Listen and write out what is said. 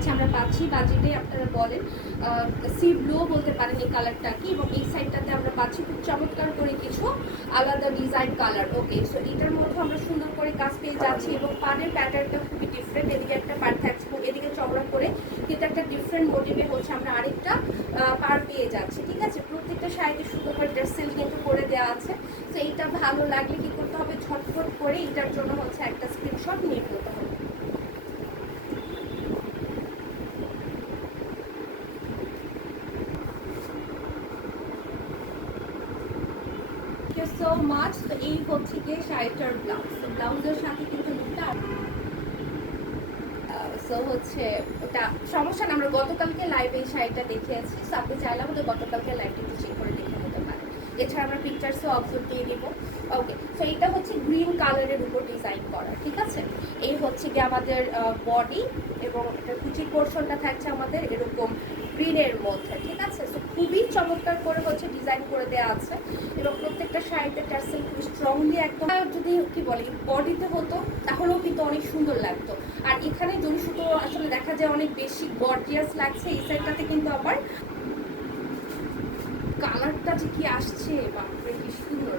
হচ্ছে আমরা পাচ্ছি বাজেটে, আপনারা বলেন সি ব্লু বলতে পারেন এই কালারটাকে, এবং এই সাইডটাতে আমরা পাচ্ছি খুব চমৎকার করে কিছু আলাদা ডিজাইন কালার। ওকে, সো এটার মধ্যে আমরা সুন্দর করে কাজ পেয়ে যাচ্ছি, এবং পাড়ের প্যাটার্নটা খুবই ডিফারেন্ট। এদিকে একটা পাড় থাকছে এবং এদিকে চওড়া করে কিন্তু একটা ডিফারেন্ট মোটিভে হচ্ছে আমরা আরেকটা পাড় পেয়ে যাচ্ছি। ঠিক আছে, প্রত্যেকটা শাড়িতে সুন্দর করে টেক্সটাইল কিন্তু করে দেওয়া আছে। তো এইটা ভালো লাগলে কি করতে হবে, ঝটফট করে এটার জন্য হচ্ছে একটা স্ক্রিনশট নিয়ে ফেলতে হবে। So much. তো এই হচ্ছে গিয়ে শাড়িটার ব্লাউজ। তো ব্লাউজের সাথে কিন্তু লুকটা সো হচ্ছে ওটা সমস্যা না, আমরা গতকালকে লাইভে এই শাড়িটা দেখিয়েছি। সো আপনি চাইলে আমাদের গতকালকে লাইভটা একটু চেক করে দেখে নিতে পারেন। এছাড়া আমরা পিকচার্সও অবজর্ভ দিয়ে দিব। ওকে, সো এটা হচ্ছে গ্রিন কালারের উপর ডিজাইন করা। ঠিক আছে, এই হচ্ছে গিয়ে আমাদের বডি, এবং এটা কুচির পোর্শনটা থাকছে আমাদের এরকম গ্রিনের মধ্যে। ঠিক আছে, সো খুবই চমৎকার করে হচ্ছে ডিজাইন করে দেওয়া আছে, এবং প্রত্যেকটা শাড়িতে টার্সেল খুব স্ট্রংলি একদম, যদি কি বলে বডিতে হতো তাহলেও কিন্তু অনেক সুন্দর লাগতো। আর এখানে জরি সুতো আসলে দেখা যায় অনেক বেশি গর্জিয়াস লাগছে। এই সাইডটাতে কিন্তু আবার কালারটা যে কি আসছে, বাপরে কি সুন্দর।